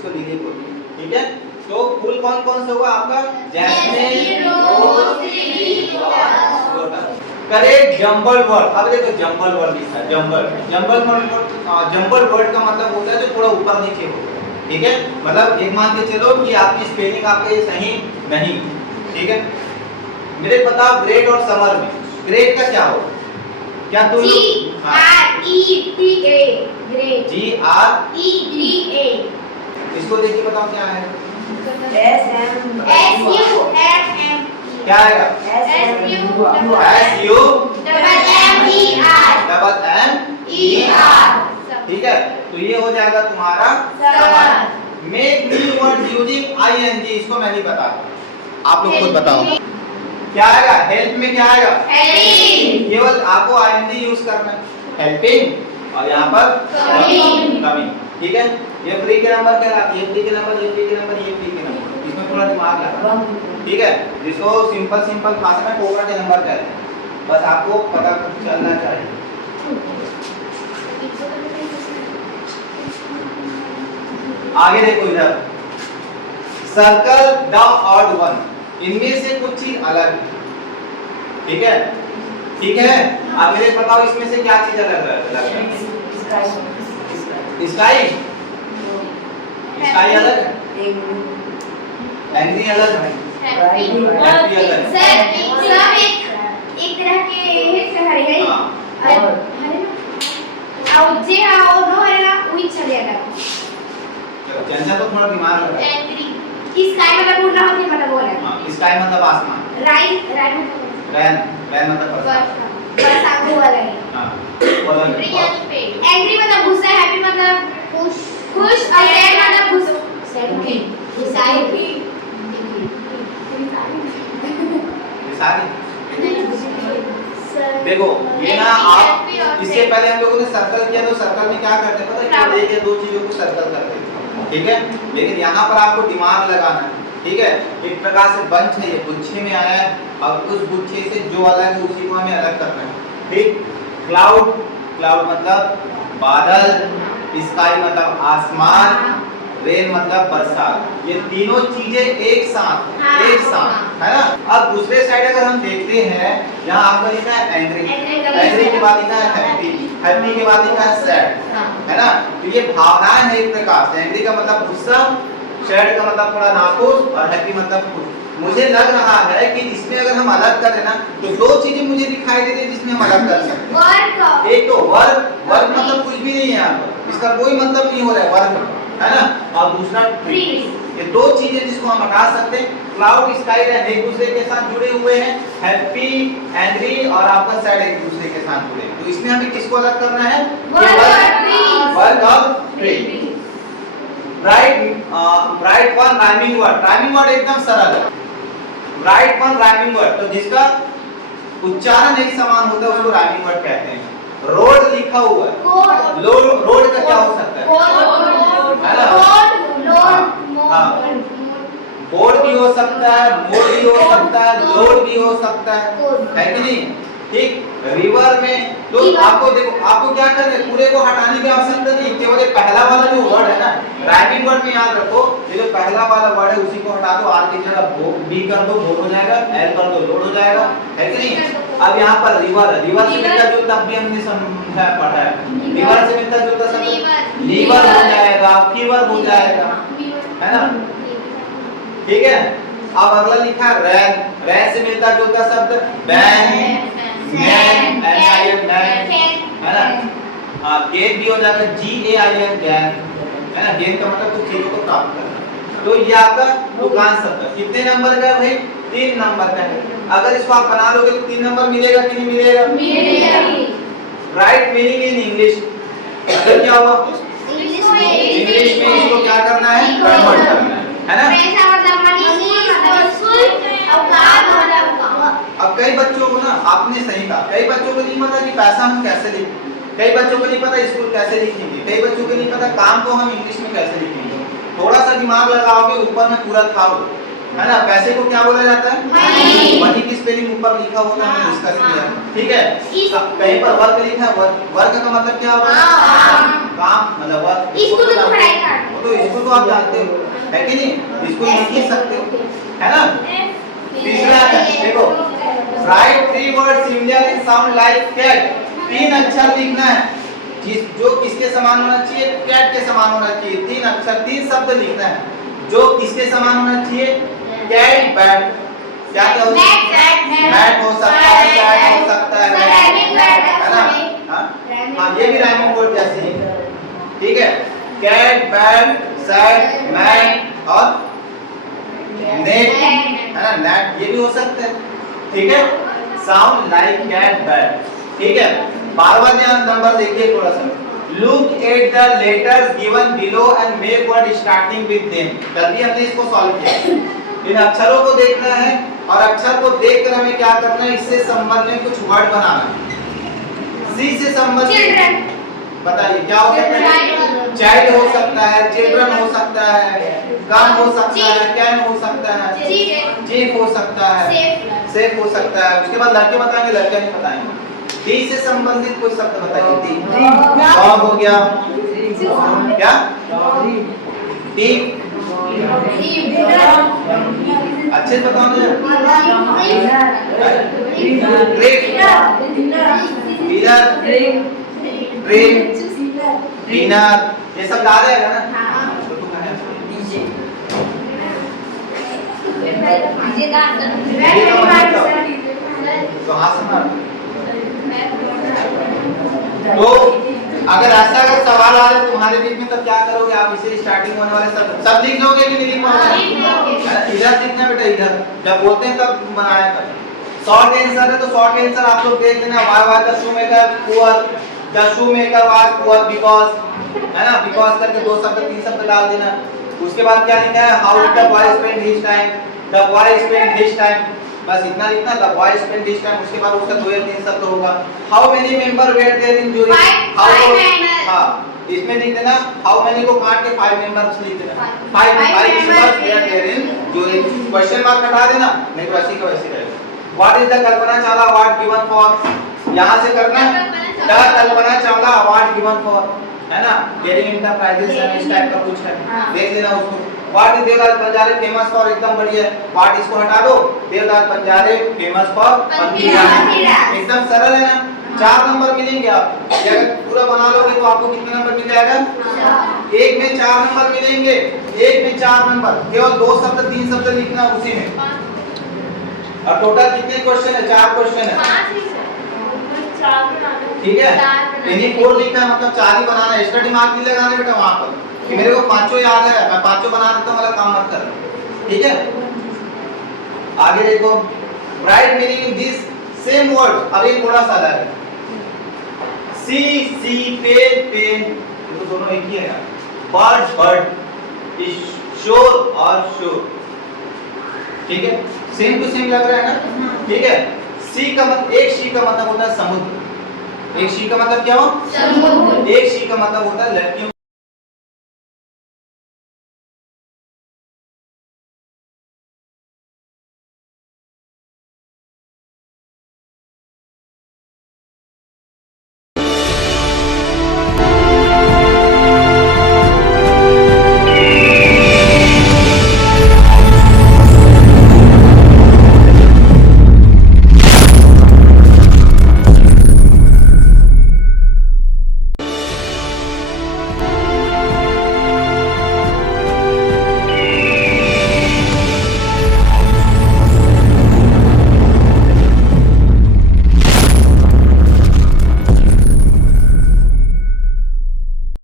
इसको लिली बोलते हैं, ठीक है। तो फूल कौन कौन से हुआ आपका? Jasmine, rose, lily, lotus. Correct jumble word. अब देखो जंबल वर्ड लिखा है, जंबल वर्ड का मतलब होता है जो थोड़ा ऊपर नीचे हो, ठीक है। मतलब एक मान के चलो कि आपकी स्पेलिंग आपका ये सही नहीं, ठीक है। मेरे बताओ ग्रेट और समर में ग्रेट का क्या हो? क्या तुम G-R-E-T-A ग्रेट। G-R-E-T-A इसको देखिए बताओ क्या है? S-U-M-M क्या आएगा? S-U-M-M-E-R, ठीक है। तो ये हो जाएगा तुम्हारा summer. Make new word using ING, इसको मैं नहीं बताता, आप लोग खुद बताओ क्या आएगा। हेल्प में क्या आएगा? केवल आपको ING यूज करना है, हेल्पिंग, और यहाँ पर कमिंग, ठीक है। ये फ्री के नंबर कहलाते हैं, ये फ्री के नंबर, ये फ्री के नंबर, ये फ्री के नंबर, इसमें थोड़ा दिमाग लगा, ठीक है। जिसको सिंपल भाषा में कोबरा के नंबर कहते हैं, बस आपको पता चलना चाहिए। आगे देखो इधर, सर्कल द ऑड वन, इनमें से कुछ चीज अलग है, ठीक है, ठीक है। आप मेरे बताओ इसमें से क्या चीज अलग है? स्काई, स्काई अलग है, एंग्री अलग है, हैप्पी अलग है। सब एक तरह के हरे है और जे और नो है ना वही चलेगा। चलो टेंशन तो थोड़ा दिमाग लगा। एंग्री स्काई मतलब पूरा होती मतलब बोल है। हां स्काई मतलब आसमान, राइन रैन मतलब बरसा को वाला है। हां बोलो। एंग्री मतलब गुस्सा, हैप्पी मतलब खुश और सैड मतलब गुस्सा। देखो ये ना आप इससे पहले हम लोगों ने सर्कल किया, तो सर्कल में क्या करते हैं पता है? एक या दो चीजों को सर्कल करते हैं, ठीक है। लेकिन यहाँ पर आपको दिमाग लगाना है, ठीक है। एक प्रकार से बंच है, ये गुच्छे में आया है, और उस गुच्छे से जो अलग है उसी को हमें अलग करना है, ठीक। क्लाउड, क्लाउड मतलब बादल, स्काई मतलब आसमान, रेन मतलब बरसात, ये तीनों चीजें एक साथ है ना। अब दूसरे साइड अगर हम देखते हैं, यहाँ आपका लिखा है एंग्री, एंग्री के बाद लिखा है हैप्पी, हैप्पी के बाद लिखा है सैड, है ना। तो ये भावनाएं हैं एक प्रकार से। एंग्री का मतलब गुस्सा, सैड का मतलब थोड़ा नाखुश, और हैप्पी मतलब खुश। मुझे लग रहा है कि इसमें अगर हम अलग करें ना, तो दो चीजें मुझे दिखाई देती है जिसमें हम अलग कर सकते हैं। एक तो वर्क, वर्क मतलब कुछ भी नहीं है यहाँ पर, इसका कोई मतलब नहीं हो रहा है वर्क, है ना। और दूसरा ट्रीज, ये दो चीजें जिसको हम हटा सकते हैं। क्लाउड, स्काई एक दूसरे के साथ जुड़े हुए हैं, हैप्पी, एंग्री और आपका सैड एक दूसरे के साथ जुड़े हैं। तो इसमें हमें किसको अलग करना है? वर्क और tree. Right one rhyming word, rhyming word एकदम सरल है। राइट वन राइमिंग वर्ड, तो जिसका उच्चारण एक समान होता है उसको राइमिंग वर्ड कहते हैं। रोड लिखा हुआ है, रोड का क्या हो सकता है? बोर्ड भी हो सकता है, मोड भी हो सकता है, लोड भी हो सकता है कि नहीं, ठीक। रिवर में तो आपको देखो, आपको क्या करना है, पूरे को हटाने की आवश्यकता नहीं, केवल एक पहला वाला जो वर्ड है ना, राइमिंग वर्ड में याद रखो, ये जो पहला वाला वर्ड है उसी को हटा दो, आर की जगह बी कर दो, बोल हो जाएगा, एल कर दो, लोड हो जाएगा, है कि नहीं। अब यहाँ पर रिवर, रिवर से मिलता जुलता भी हमने समझा पढ़ा है, रिवर से मिलता जुलता शब्द लीवर हो जाएगा, फीवर हो जाएगा, है ना, ठीक है। अब अगला लिखा है रैन, रैन से मिलता जुलता शब्द बैन, मैन, है ना। हाँ गेन भी हो जाएगा, GAIN गैन, है ना। गेन का मतलब कुछ चीजों को प्राप्त करना। तो ये आपका दुकान शब्द कितने नंबर का है भाई? 3 नंबर का है। अगर इसको आप बना लोगे तो 3 नंबर मिलेगा कि नहीं मिलेगा? मिलेगा। राइट मीनिंग इन इंग्लिश, मतलब क्या हुआ? इंग्लिश में इसको क्या करना है? कन्वर्ट करना है ना। अब कई बच्चों को ना, आपने सही कहा, कई बच्चों को नहीं पता कि पैसा हम कैसे लिखें, कई बच्चों को नहीं पता स्कूल कैसे लिखेंगे, कई बच्चों को नहीं पता काम को हम इंग्लिश में कैसे लिखेंगे। थोड़ा सा दिमाग लगाओगे, ऊपर में पूरा खाओ, है ना। पैसे को क्या बोला जाता है? मनी की स्पेलिंग ऊपर लिखा होता है, हमने डिस्कस किया, ठीक है। कहीं पर वर्क लिखा है, वर्क का मतलब क्या होगा? काम मतलब वर्क। तो इसको तो आप जानते हो, है कि नहीं? इसको लिख ही सकते हो, है ना? तीसरा है, देखो, write 3 words similar in sound like cat. 3 अक्षर लिखना है जो किसके समान होना चाहिए? कैट के समान होना चाहिए। 3 अक्षर, 3 शब्द लिखना है जो किसके समान होना चाहिए? Cat, bat. क्या क्या हो सकता है? बैट हो सकता है, कैट हो सकता है ना? हाँ, ये भी राइमिंग वर्ड जैसे ही, ठीक है? कैट, बैट, सैट, मैट और नेट, है ना? नेट, ये भी हो सकते हैं, ठीक है? साउंड लाइक कैट, बैट, ठीक है? 12वां ध्यान नंबर देखिए थोड़ा सा। Look at the letters given below and make word starting with them. जल्दी हमने इसको सॉल्व किया। इन अक्षरों को देखना है और अक्षर को देखकर हमें क्या करना है? इससे संबंध में कुछ वर्ड बनाना है। सी से संबंधित बताइए क्या हो सकता है? चाइल्ड हो सकता है, चिल्ड्रन हो सकता है, गम हो सकता है, कैन हो सकता है, चीफ हो सकता है, सेफ हो सकता है। उसके बाद लड़के बताएंगे, लड़के नहीं बताएंगे। टी से संबंधित कोई शब्द बताइए। टी डॉग हो गया, क्या? टी अच्छे से बताओ ना। डिनर, ये सब याद रहेगा ना? तो हाँ सुना। तो अगर ऐसा अगर सवाल आ रहा है तुम्हारे बीच में, तब क्या करोगे आप? इसे स्टार्टिंग होने वाले सब लिख लोगे कि नहीं लिख पाओगे? इधर लिखना बेटा, इधर जब बोलते हैं तब बनाया कर। शॉर्ट आंसर है तो शॉर्ट आंसर आप लोग देख लेना। Why the shoemaker poor, the shoemaker was poor because, है ना? बिकॉज़ करके 2 शब्द 3 शब्द डाल देना। उसके बाद क्या लिखना है? How did the boy spend his time, the boy spend his time, बस इतना लिखना। The boy spend his time, उसके बाद उसका 2 या 3 शब्द होगा। How many member were there in jury, हां इसमें लिख देना। हाउ मेनी को काट के 5 मेंबर्स लिख देना। 5 members were there in jury, question mark हटा देना, नहीं तो ऐसे का वैसे रहेगा। What is the Kalpana Chawla award given for, यहां से करना the Kalpana Chawla award given for, है ना? गेटिंग इंटरप्राइजेस है, इस टाइप का कुछ है, देख लेना उसको। What is Devdas Banjare famous for, एकदम बढ़िया है। व्हाट इसको हटा दो, देवदास बंजारे फेमस फॉर पंखीड़ा, एकदम सरल है ना? 4 नंबर मिलेंगे आप। ये अगर पूरा बना लोगे तो आपको कितने नंबर मिल जाएगा? एक में 4 नंबर मिलेंगे, एक में 4 नंबर। केवल 2 शब्द 3 शब्द लिखना उसी में। और टोटल कितने क्वेश्चन है? 4 क्वेश्चन है, ठीक है? इन्हीं 4 लिखना है, मतलब 4 ही बनाना है। एक्स्ट्रा दिमाग नहीं लगाना बेटा वहां पर कि मेरे को 5 याद है, मैं 5 बना देता हूं वाला काम मत करना, ठीक है? आगे देखो, right meaning in this same word. अब एक थोड़ा सा अलग है। सी सी, पेन पेन, तो दोनों एक ही है यार। बर्ड बर्ड, शोर और शोर, ठीक है? सेम टू सेम लग रहा है ना? ठीक है? सी का मतलब, एक सी का मतलब होता है समुद्र। एक सी का मतलब क्या हो? समुद्र। एक सी का मतलब होता है लड़कियों